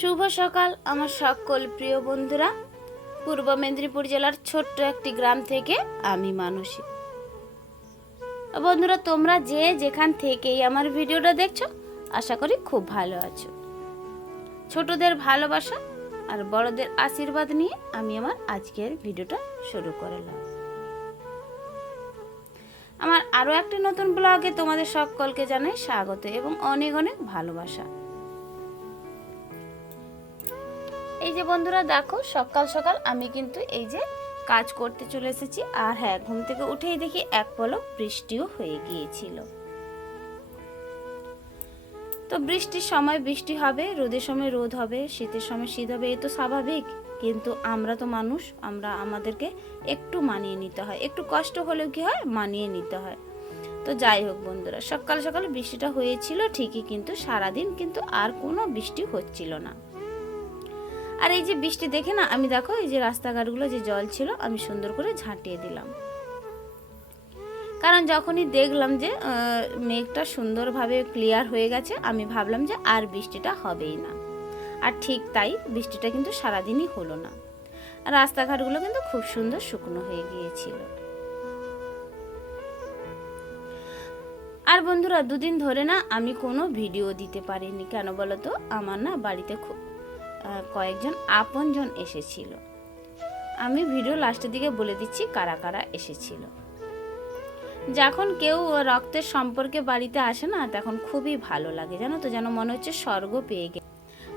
শুভ সকাল আমার সকল প্রিয় বন্ধুরা। পূর্ব মেদিনীপুর জেলার ছোট্ট একটি গ্রাম থেকে আমি মানসী। বন্ধুরা, তোমরা যে যেখান থেকেই আমার ভিডিওটা দেখছো, আশা করি খুব ভালো আছো। ছোটদের ভালোবাসা আর বড়দের আশীর্বাদ নিয়ে আমি আমার আজকের ভিডিওটা শুরু করলাম। আমার আরও একটা নতুন ব্লগে তোমাদের সকলকে জানাই স্বাগত এবং অনেক অনেক ভালোবাসা। এই যে বন্ধুরা দেখো, সকাল সকাল আমি কিন্তু এই যে কাজ করতে চলে এসেছি। আর হ্যাঁ, ঘুম থেকে উঠেই দেখি এক পলক বৃষ্টিও হয়ে গিয়েছিল। তো বৃষ্টির সময় বৃষ্টি হবে, রোদের সময় রোদ হবে, শীতের সময় শীত হবে, এ তো স্বাভাবিক। কিন্তু আমরা তো মানুষ, আমাদেরকে একটু মানিয়ে নিতে হয়, একটু কষ্ট হলেও কি হয়, মানিয়ে নিতে হয়। তো যাই হোক বন্ধুরা, সকাল সকাল বৃষ্টিটা হয়েছিল ঠিকই, কিন্তু সারাদিন কিন্তু আর কোনো বৃষ্টি হচ্ছিল না। আর এই যে বৃষ্টি দেখে না, আমি দেখো এই যে রাস্তাঘাটগুলো যে জল ছিল আমি সুন্দর করে ঝাঁটিয়ে দিলাম। কারণ যখনই দেখলাম যে মেঘটা সুন্দরভাবে ক্লিয়ার হয়ে গেছে, আমি ভাবলাম যে আর বৃষ্টিটা হবেই না। আর ঠিক তাই, বৃষ্টিটা কিন্তু সারাদিনই হলো না। রাস্তাঘাটগুলো কিন্তু খুব সুন্দর শুকনো হয়ে গিয়েছিল। আর বন্ধুরা, দুদিন ধরে না আমি কোনো ভিডিও দিতে পারিনি। কেন বলো তো, আমার না বাড়িতে খুব কয়েকজন আপনজন এসেছিল। আমি ভিডিও লাস্টের দিকে বলে দিচ্ছি কারা কারা এসেছিল। যখন কেউ রক্তের সম্পর্কে বাড়িতে আসে না, তখন খুবই ভালো লাগে, জানো তো, যেন মনে হচ্ছে স্বর্গ পেয়ে গেছে।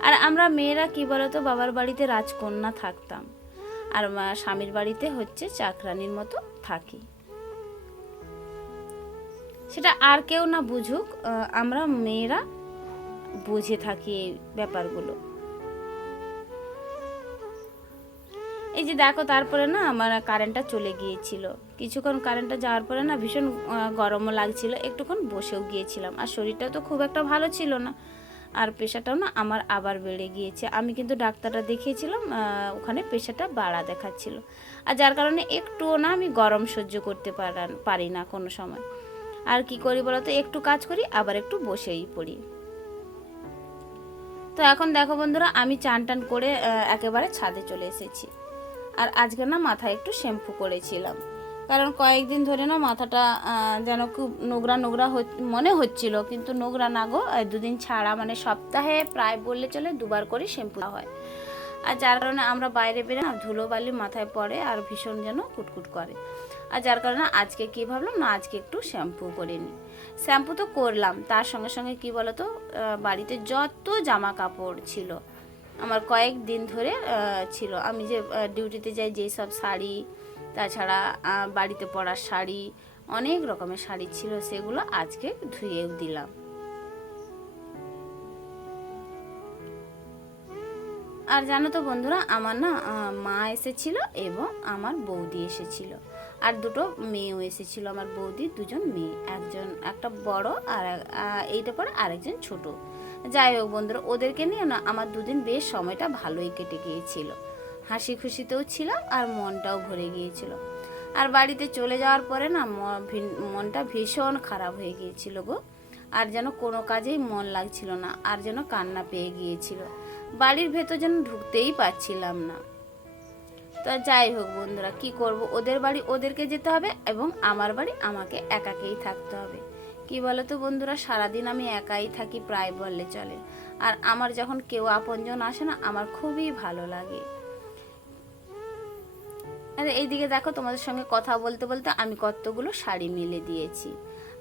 আর আমরা মেয়েরা কি বলতো, বাবার বাড়িতে রাজকন্যা থাকতাম, আর স্বামীর বাড়িতে হচ্ছে চাকরানির মতো থাকি। সেটা আর কেউ না বুঝুক, আমরা মেয়েরা বুঝে থাকি এই ব্যাপারগুলো। এই যে দেখো, তারপরে না আমার কারেন্টটা চলে গিয়েছিল। কিছুক্ষণ কারেন্টটা যাওয়ার পরে না ভীষণ গরমও লাগছিল, একটুক্ষণ বসেও গিয়েছিলাম। আর শরীরটাও তো খুব একটা ভালো ছিল না, আর প্রেশারটাও না আমার আবার বেড়ে গিয়েছে। আমি কিন্তু ডাক্তারটা দেখিয়েছিলাম, ওখানে প্রেশারটা বাড়া দেখাচ্ছিল। আর যার কারণে একটুও না আমি গরম সহ্য করতে পারি না কোনো সময়। আর কি করি বলতো, একটু কাজ করি আবার একটু বসেই পড়ি। তো এখন দেখো বন্ধুরা, আমি চান টান করে একেবারে ছাদে চলে এসেছি। আর আজকে না মাথায় একটু শ্যাম্পু করেছিলাম, কারণ কয়েকদিন ধরে না মাথাটা যেন খুব নোংরা নোংরা মনে হচ্ছিল। কিন্তু নোংরা না গো, দুদিন ছাড়া, মানে সপ্তাহে প্রায় বললে চলে দুবার করে শ্যাম্পু হয়। আর যার কারণে আমরা বাইরে বেরোলে ধুলো বালি মাথায় পড়ে আর ভীষণ যেন কুটকুট করে। আর যার কারণে আজকে কি ভাবলাম না, আজকে একটু শ্যাম্পু করে নিই। শ্যাম্পু তো করলাম, তার সঙ্গে সঙ্গে কি বলতো, বাড়িতে যত জামা কাপড় ছিল আমার কয়েক দিন ধরে ছিল, আমি যে ডিউটিতে যাই যেই সব শাড়ি, তাছাড়া বাড়িতে পরার শাড়ি, অনেক রকমের শাড়ি ছিল, সেগুলো আজকে ধুয়েও দিলাম। আর জানো তো বন্ধুরা, আমার না মা এসেছিল এবং আমার বৌদি এসেছিল, আর দুটো মেয়েও এসেছিল। আমার বৌদির দুজন মেয়ে, একটা বড় আর এইটা পরে আরেকজন ছোট। যাই হোক বন্ধুরা, ওদেরকে নিয়ে না আমার দুদিন বেশ সময়টা ভালোই কেটে গিয়েছিল। হাসি খুশিতেও ছিলাম আর মনটাও ভরে গিয়েছিল। আর বাড়িতে চলে যাওয়ার পরে না মনটা ভীষণ খারাপ হয়ে গিয়েছিল গো। আর যেন কোনো কাজেই মন লাগছিল না, আর যেন কান্না পেয়ে গিয়েছিল। বাড়ির ভেতর যেন ঢুকতেই পারছিলাম না। তো যাই হোক বন্ধুরা, কি করব, ওদের বাড়ি ওদেরকে যেতে হবে এবং আমার বাড়ি আমাকে একাকেই থাকতে হবে। কি বলো তো বন্ধুরা, সারাদিন আমি একাই থাকি প্রায় বললে চলে। আর আমার যখন কেউ আপনজন আসে না, আমার খুবই ভালো লাগে। আর এইদিকে দেখো, তোমাদের সঙ্গে কথা বলতে বলতে আমি কতগুলো শাড়ি মেলে দিয়েছি,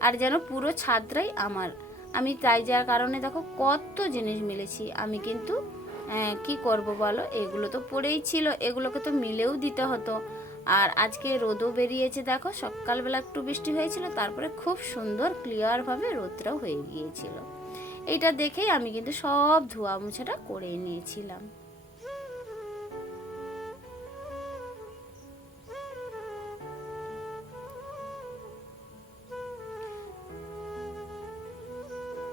আর যেন পুরো ছাদটাই আমার। আমি তাই যার কারণে দেখো কত জিনিস মিলেছি। আমি কিন্তু কি করব বলো, এগুলো তো পড়েই ছিল, এগুলোকে তো মিলেও দিতে হতো। আর আজকে রোদও বেরিয়েছে, দেখো সকালবেলা একটু বৃষ্টি হয়েছিল, তারপরে খুব সুন্দর ক্লিয়ারভাবে রোদটাও হয়ে গিয়েছিল। এইটা দেখেই আমি কিন্তু সব ধোয়া মোছাটা করে নিয়েছিলাম।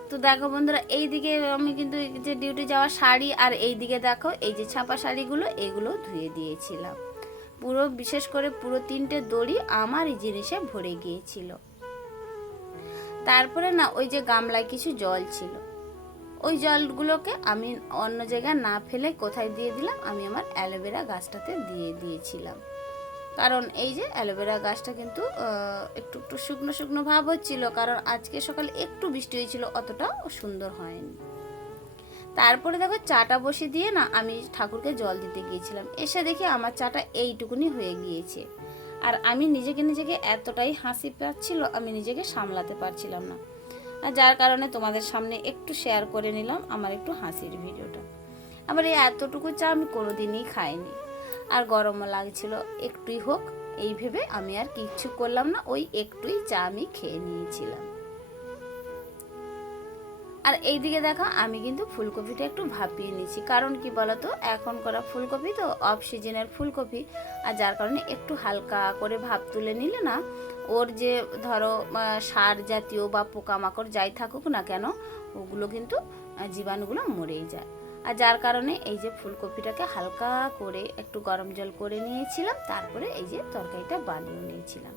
তো দেখো বন্ধুরা, এইদিকে আমি কিন্তু যে ডিউটি যাওয়া শাড়ি, আর এইদিকে দেখো এই যে ছাপা শাড়িগুলো, এগুলো ধুয়ে দিয়েছিলাম। পুরো বিশেষ করে পুরো 3টে দড়ি আমার এই জিনিসে ভরে গিয়েছিল। তারপরে না ওই যে গামলায় কিছু জল ছিল, ওই জলগুলোকে আমি অন্য জায়গায় না ফেলে কোথায় দিয়ে দিলাম, আমি আমার অ্যালোভেরা গাছটাতে দিয়ে দিয়েছিলাম। কারণ এই যে অ্যালোভেরা গাছটা কিন্তু একটু একটু শুকনো শুকনো ভাব হচ্ছিল, কারণ আজকে সকালে একটু বৃষ্টি হয়েছিল, অতটাও সুন্দর হয়নি। তারপরে দেখো চাটা বসিয়ে দিয়ে না আমি ঠাকুরকে জল দিতে গিয়েছিলাম, এসে দেখি আমার চাটা এইটুকুনি হয়ে গিয়েছে। আর আমি নিজেকে এতটাই হাসি পাচ্ছিল, আমি নিজেকে সামলাতে পারছিলাম না, আর যার কারণে তোমাদের সামনে একটু শেয়ার করে নিলাম আমার একটু হাসির ভিডিওটা। আবার এই এতটুকু চা আমি কোনোদিনই খাইনি, আর গরমও লাগছিল, একটুই হোক এই ভেবে আমি আর কিচ্ছু করলাম না, ওই একটুই চা আমি খেয়ে নিয়েছিলাম। আর এইদিকে দেখো আমি কিন্তু ফুলকপিটা একটু ভাপিয়ে নিচ্ছি, কারণ কি বলতো এখন করা ফুলকপি তো অফ সিজনের ফুলকপি, আর যার কারণে একটু হালকা করে ভাপ তুলে নিলে না ওর যে ধরো সার জাতীয় বা পোকামাকড় যাই থাকুক না কেন ওগুলো কিন্তু জীবাণুগুলো মরেই যায়। আর যার কারণে এই যে ফুলকপিটাকে হালকা করে একটু গরম জল করে নিয়েছিলাম, তারপরে এই যে তরকারিটা বানিয়ে নিয়েছিলাম।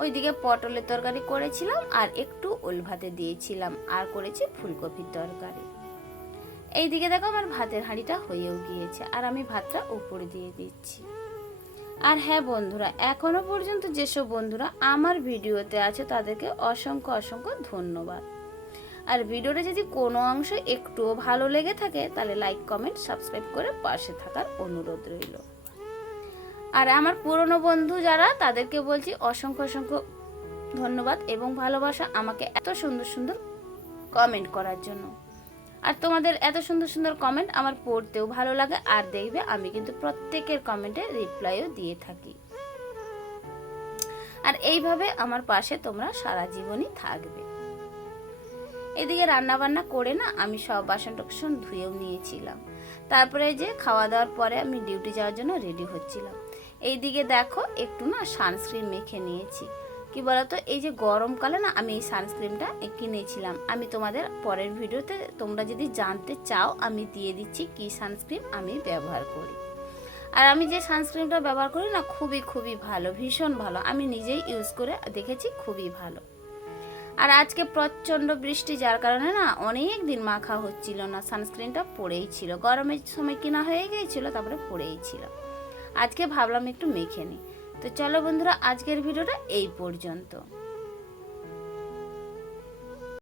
ওইদিকে পটলের তরকারি করেছিলাম আর একটু ওল ভাতে দিয়েছিলাম, আর করেছি ফুলকপির তরকারি। এইদিকে দেখো আমার ভাতের হাঁড়িটা হয়েও গিয়েছে, আর আমি ভাতটা উপরে দিয়ে দিচ্ছি। আর হ্যাঁ বন্ধুরা, এখনো পর্যন্ত যেসব বন্ধুরা আমার ভিডিওতে আছে তাদেরকে অসংখ্য অসংখ্য ধন্যবাদ। আর ভিডিওটা যদি কোনো অংশ একটুও ভালো লেগে থাকে তাহলে লাইক কমেন্ট সাবস্ক্রাইব করে পাশে থাকার অনুরোধ রইল। আর আমার পুরনো বন্ধু যারা তাদেরকে বলছি অসংখ্য অসংখ্য ধন্যবাদ এবং ভালোবাসা আমাকে এত সুন্দর সুন্দর কমেন্ট করার জন্য। আর তোমাদের এত সুন্দর সুন্দর কমেন্ট আমার পড়তেও ভালো লাগে, আর দেখবে আমি কিন্তু প্রত্যেকের কমেন্টে রিপ্লাইও দিয়ে থাকি। আর এইভাবে আমার পাশে তোমরা সারা জীবনই থাকবে। এদিকে রান্না বান্না করে না আমি সব বাসন টাসন ধুয়েও নিয়েছিলাম, তারপরে যে খাওয়া দাওয়ার পরে আমি ডিউটি যাওয়ার জন্য রেডি হচ্ছিলাম। এইদিকে দেখো একটু না সানস্ক্রিন মেখে নিয়েছি। কি বলতো এই যে গরমকালে না আমি এই সানস্ক্রিনটা কিনেছিলাম, আমি তোমাদের পরের ভিডিওতে তোমরা যদি জানতে চাও আমি দিয়ে দিচ্ছি কি সানস্ক্রিন আমি ব্যবহার করি। আর আমি যে সানস্ক্রিনটা ব্যবহার করি না খুবই খুবই ভালো, ভীষণ ভালো, আমি নিজেই ইউজ করে দেখেছি, খুবই ভালো। আর আজকে প্রচণ্ড বৃষ্টি, যার কারণে না অনেক দিন মাখা হচ্ছিল না, সানস্ক্রিনটা পড়েই ছিল, গরমের সময় কেনা হয়ে গিয়েছিল তারপরে পড়েই ছিল। আজকে ভাবলাম একটু মেখে নিই। তো চলো বন্ধুরা, আজকের ভিডিওটা এই পর্যন্ত।